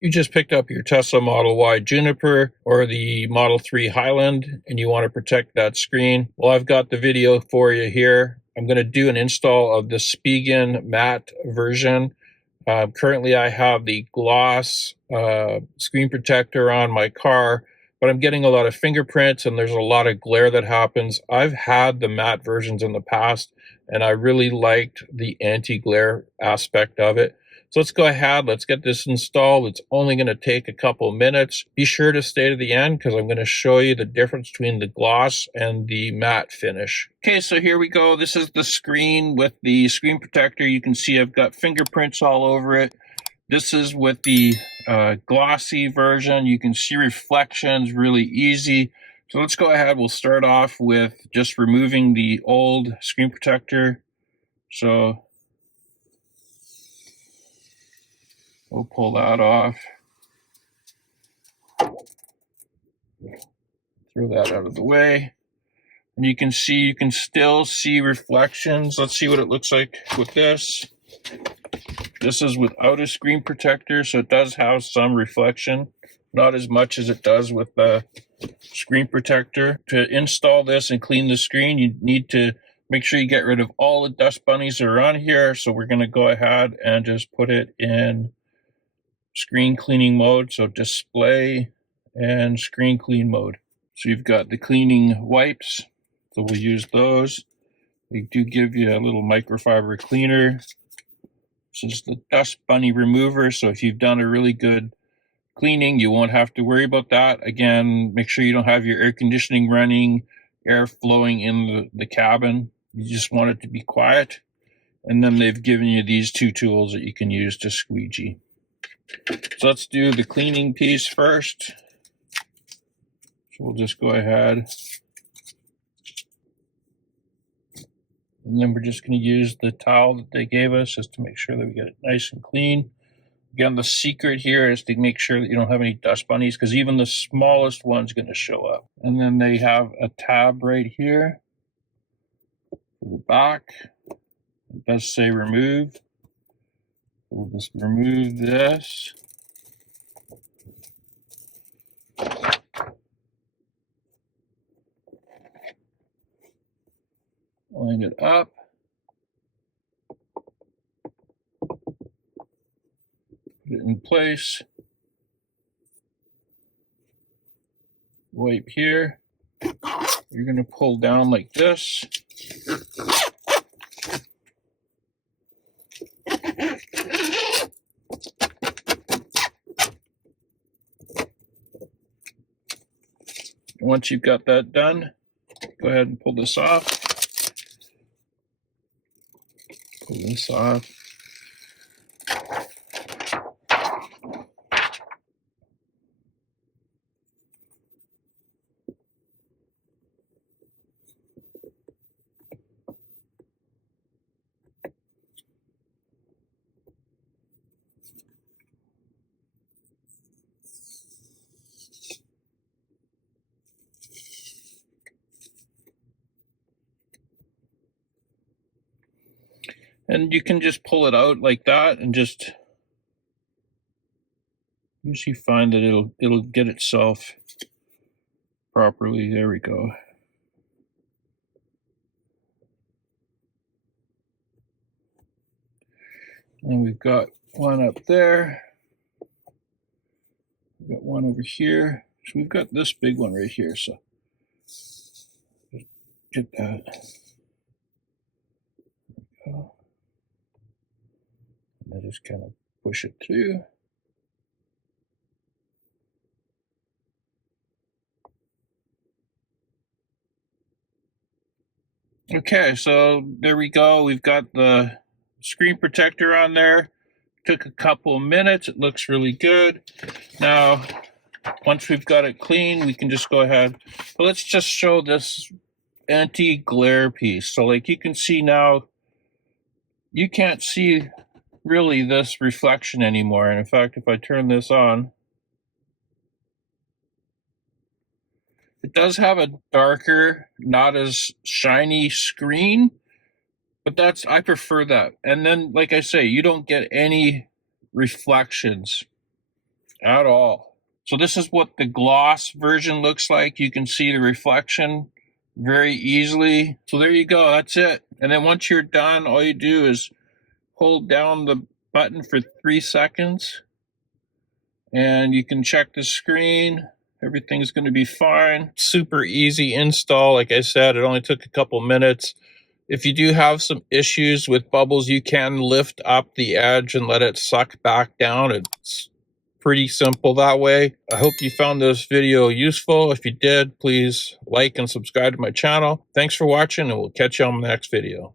You just picked up your Tesla Model Y Juniper or the Model 3 Highland and you want to protect that screen. Well, I've got the video for you here. I'm going to do an install of the Spigen matte version. Currently, I have the gloss screen protector on my car, but I'm getting a lot of fingerprints and there's a lot of glare that happens. I've had the matte versions in the past and I really liked the anti-glare aspect of it. So let's go ahead, let's get this installed. It's only going to take a couple minutes. Be sure to stay to the end because I'm going to show you the difference between the gloss and the matte finish. Okay, so here we go. This is the screen with the screen protector. You can see I've got fingerprints all over it. This is with the glossy version. You can see reflections really easy. So let's go ahead. We'll start off with just removing the old screen protector. So we'll pull that off. Throw that out of the way. And you can still see reflections. Let's see what it looks like with this. This is without a screen protector, so it does have some reflection. Not as much as it does with the screen protector. To install this and clean the screen, you need to make sure you get rid of all the dust bunnies that are on here. So we're going to go ahead and just put it in screen cleaning mode. So display and screen clean mode. So you've got the cleaning wipes. So we'll use those. They do give you a little microfiber cleaner. This is the dust bunny remover. So if you've done a really good cleaning, you won't have to worry about that. Again, make sure you don't have your air conditioning running, air flowing in the cabin. You just want it to be quiet. And then they've given you these two tools that you can use to squeegee. So let's do the cleaning piece first. So we'll just go ahead. And then we're just going to use the towel that they gave us just to make sure that we get it nice and clean. Again, the secret here is to make sure that you don't have any dust bunnies because even the smallest one's going to show up. And then they have a tab right here for the back. It does say remove. We'll just remove this. Line it up. Put it in place. Wipe here. You're going to pull down like this. Once you've got that done, go ahead and pull this off. Pull this off. And you can just pull it out like that and just usually find that it'll get itself properly. There we go. And we've got one up there. We've got one over here. So we've got this big one right here. So get that. There we go. And I just kind of push it through. Okay, so there we go. We've got the screen protector on there. Took a couple minutes. It looks really good. Now, once we've got it clean, we can just go ahead. But let's just show this anti-glare piece. So like you can see now, you can't see really this reflection anymore. And in fact, if I turn this on, it does have a darker, not as shiny screen, but I prefer that. And then, like I say, you don't get any reflections at all. So this is what the gloss version looks like. You can see the reflection very easily. So there you go, that's it. And then once you're done, all you do is hold down the button for 3 seconds and you can check the screen. Everything's going to be fine. Super easy install. Like I said, it only took a couple minutes. If you do have some issues with bubbles, you can lift up the edge and let it suck back down. It's pretty simple that way. I hope you found this video useful. If you did, please like and subscribe to my channel. Thanks for watching, and we'll catch you on the next video.